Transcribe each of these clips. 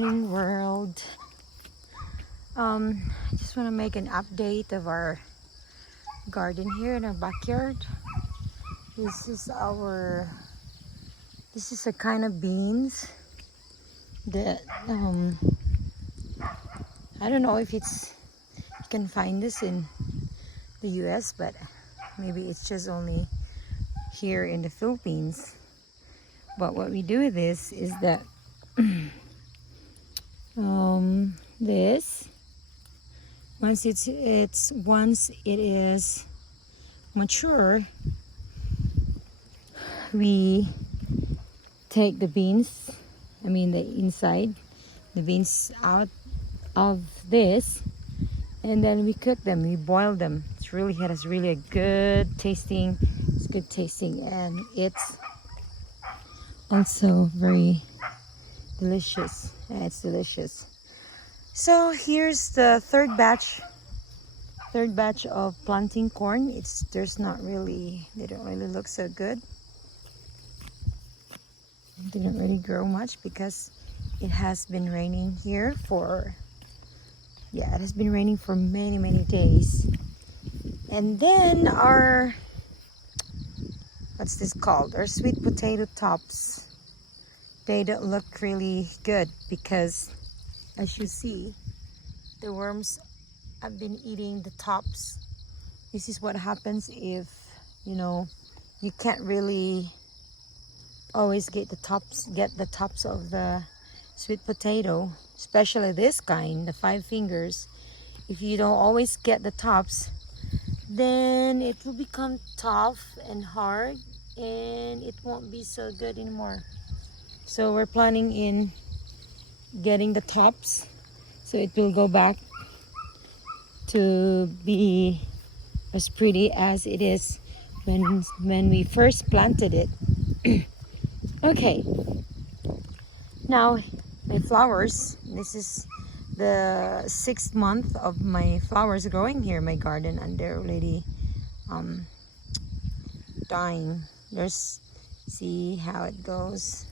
World. I just want to make an update of our garden here in our backyard. This is a kind of beans that I don't know if you can find this in the US, but maybe it's just only here in the Philippines. But what we do with this is that this once it is mature, we take the beans, the inside, the beans out of this, and then we cook them, we boil them. It has really a good tasting, and it's also very delicious. It's delicious. So here's the third batch of planting corn. They don't really look so good. They don't really grow much because it has been raining here for many days. And then our sweet potato tops, they don't look really good because, as you see, the worms have been eating the tops. This is what happens if you can't really always get the tops of the sweet potato, especially this kind, the 5 fingers. If you don't always get the tops, then it will become tough and hard, and it won't be so good anymore. So we're planning in getting the tops, so it will go back to be as pretty as it is when we first planted it. Okay, now my flowers. This is the 6th month of my flowers growing here in my garden, and they're already dying. See how it goes.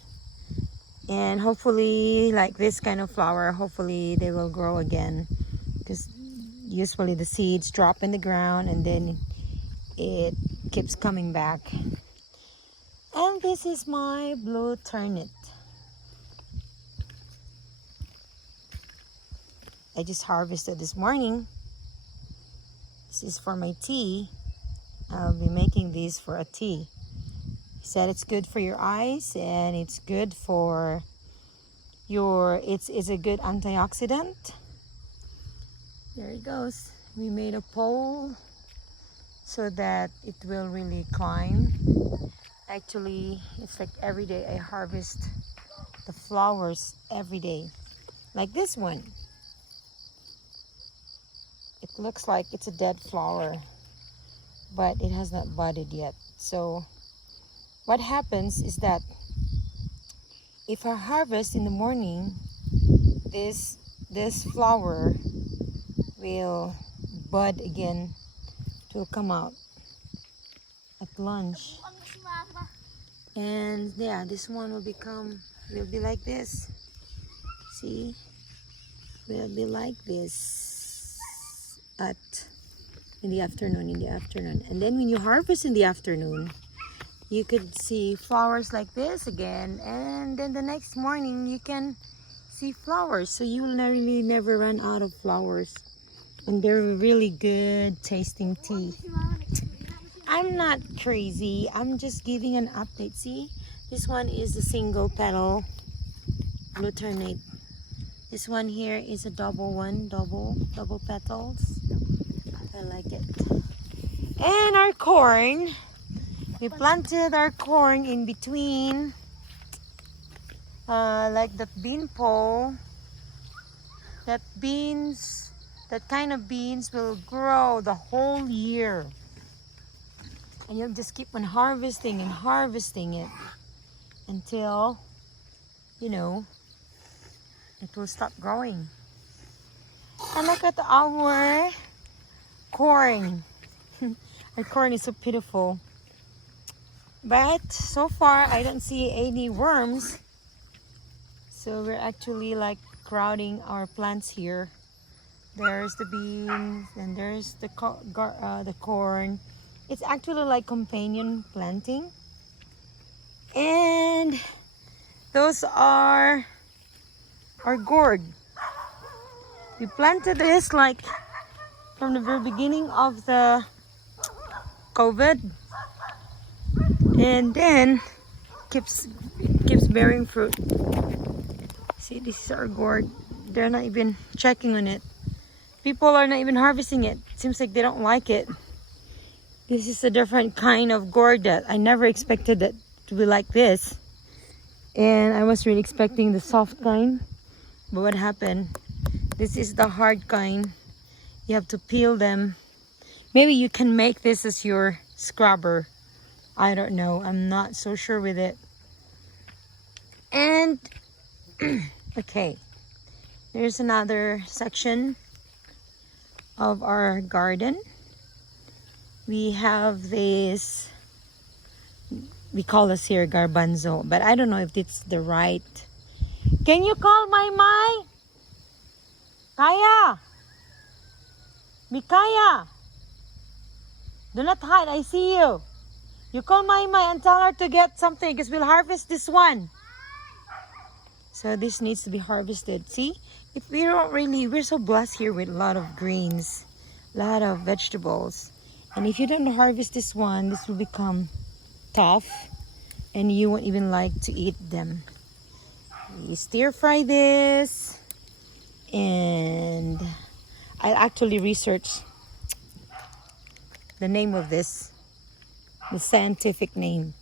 And hopefully, like this kind of flower, hopefully they will grow again, because usually the seeds drop in the ground and then it keeps coming back. And this is my blue turnip. I just harvested this morning. This is for my tea. I'll be making these for a tea. He said it's good for your eyes, and it's good for it's a good antioxidant. There it goes. We made a pole so that it will really climb. Actually, it's like every day I harvest the flowers every day. Like this one. It looks like it's a dead flower, but it has not budded yet. So what happens is that if I harvest in the morning, this flower will bud again. It will come out at lunch. And yeah, this one will be like this. See? Will be like this in the afternoon. And then when you harvest in the afternoon, you could see flowers like this again, and then the next morning you can see flowers. So you will really never run out of flowers, and they're really good tasting tea. I'm not crazy, I'm just giving an update. See, this one is a single petal alternate. This one here is a double petals. I like it. And our corn, we planted our corn in between, like the bean pole. That kind of beans will grow the whole year. And you'll just keep on harvesting it until, it will stop growing. And look at our corn. Our corn is so beautiful. But so far, I don't see any worms. So we're actually like crowding our plants here. There's the beans and there's the corn. It's actually like companion planting. And those are our gourd. We planted this like from the very beginning of the COVID, and then keeps bearing fruit. See, this is our gourd. They're not even checking on it. People are not even harvesting it. Seems like they don't like it. This is a different kind of gourd that I never expected it to be like this. And I was really expecting the soft kind. But what happened? This is the hard kind. You have to peel them. Maybe you can make this as your scrubber. I don't know. I'm not so sure with it. And okay, there's another section of our garden. We have this, we call this here garbanzo, but I don't know if it's the right. Can you call my Kaya? Mikaya, do not hide, I see you. You call my and tell her to get something because we'll harvest this one. So this needs to be harvested. See, if we don't really, we're so blessed here with a lot of greens, a lot of vegetables. And if you don't harvest this one, this will become tough and you won't even like to eat them. We stir fry this, and I actually researched the name of this, the scientific name.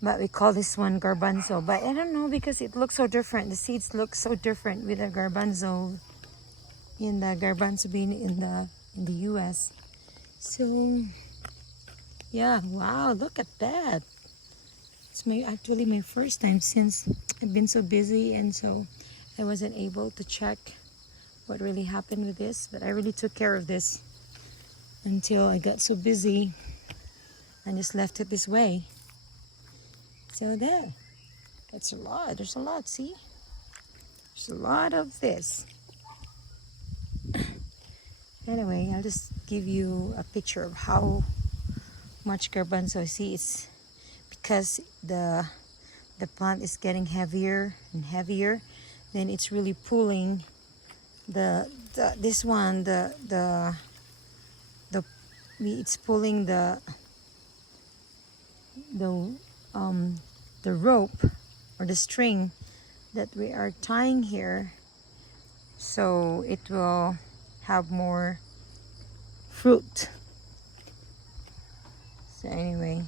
But we call this one garbanzo. But I don't know because it looks so different. The seeds look so different with the garbanzo bean in the US. So yeah, wow, look at that. It's actually my first time since I've been so busy, and so I wasn't able to check what really happened with this. But I really took care of this until I got so busy and just left it this way. So there, it's a lot. There's a lot, see? There's a lot of this. Anyway, I'll just give you a picture of how much garbanzo. See, it's because the plant is getting heavier and heavier, then it's really pulling it's pulling the rope or the string that we are tying here, so it will have more fruit. So anyway,